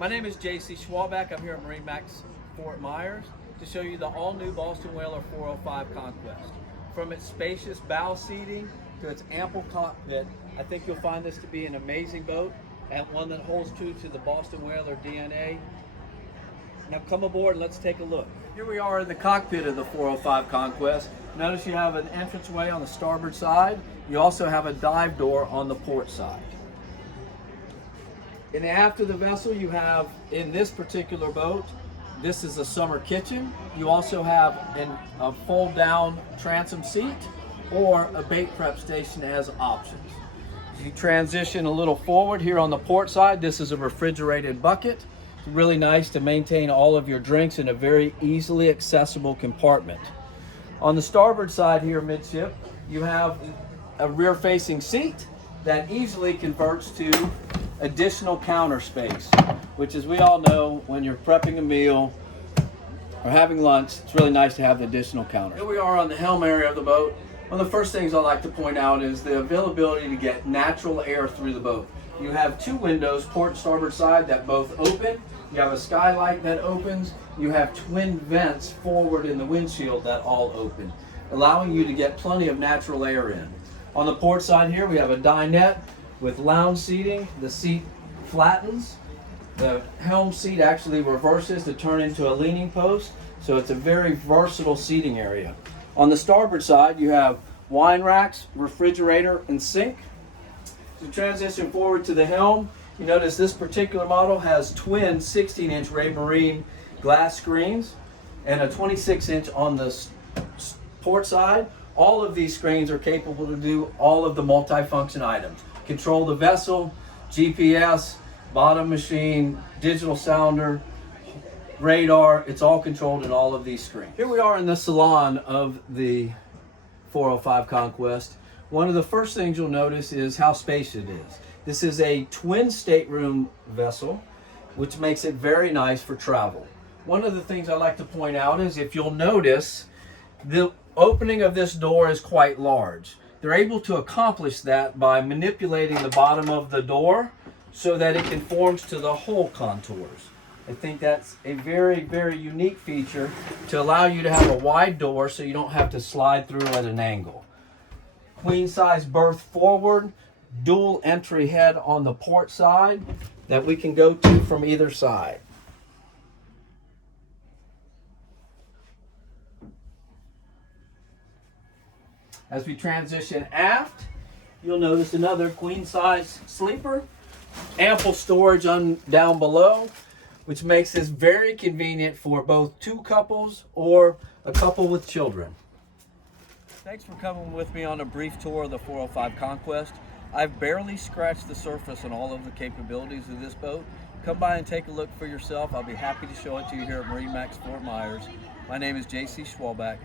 My name is JC Schwalbach. I'm here at MarineMax Fort Myers to show you the all-new Boston Whaler 405 Conquest. From its spacious bow seating to its ample cockpit, I think you'll find this to be an amazing boat and one that holds true to the Boston Whaler DNA. Now come aboard and let's take a look. Here we are in the cockpit of the 405 Conquest. Notice you have an entranceway on the starboard side. You also have a dive door on the port side. In the aft of the vessel, you have, in this particular boat, this is a summer kitchen. You also have a fold-down transom seat or a bait prep station as options. As you transition a little forward here on the port side, this is a refrigerated bucket. It's really nice to maintain all of your drinks in a very easily accessible compartment. On the starboard side here midship, you have a rear-facing seat that easily converts to additional counter space, which, as we all know, when you're prepping a meal or having lunch, it's really nice to have the additional counter. Here we are on the helm area of the boat. One of the first things I like to point out is the availability to get natural air through the boat. You have two windows, port and starboard side, that both open. You have a skylight that opens. You have twin vents forward in the windshield that all open, allowing you to get plenty of natural air in. On the port side here, we have a dinette with lounge seating. The seat flattens. The helm seat actually reverses to turn into a leaning post, so it's a very versatile seating area. On the starboard side, you have wine racks, refrigerator, and sink. To transition forward to the helm, you notice this particular model has twin 16-inch Marine glass screens and a 26-inch on the port side. All of these screens are capable to do all of the multifunction items. Control the vessel, GPS, bottom machine, digital sounder, radar. It's all controlled in all of these screens. Here we are in the salon of the 405 Conquest. One of the first things you'll notice is how spacious it is. This is a twin stateroom vessel, which makes it very nice for travel. One of the things I like to point out is, if you'll notice, the opening of this door is quite large. They're able to accomplish that by manipulating the bottom of the door so that it conforms to the hull contours. I think that's a very, very unique feature to allow you to have a wide door so you don't have to slide through at an angle. Queen size berth forward, dual entry head on the port side that we can go to from either side. As we transition aft, you'll notice another queen size sleeper, ample storage down below, which makes this very convenient for both two couples or a couple with children. Thanks for coming with me on a brief tour of the 405 Conquest. I've barely scratched the surface on all of the capabilities of this boat. Come by and take a look for yourself. I'll be happy to show it to you here at MarineMax Fort Myers. My name is JC Schwalbach.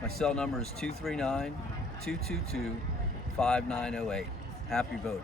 My cell number is 239-222-5908. Happy boating.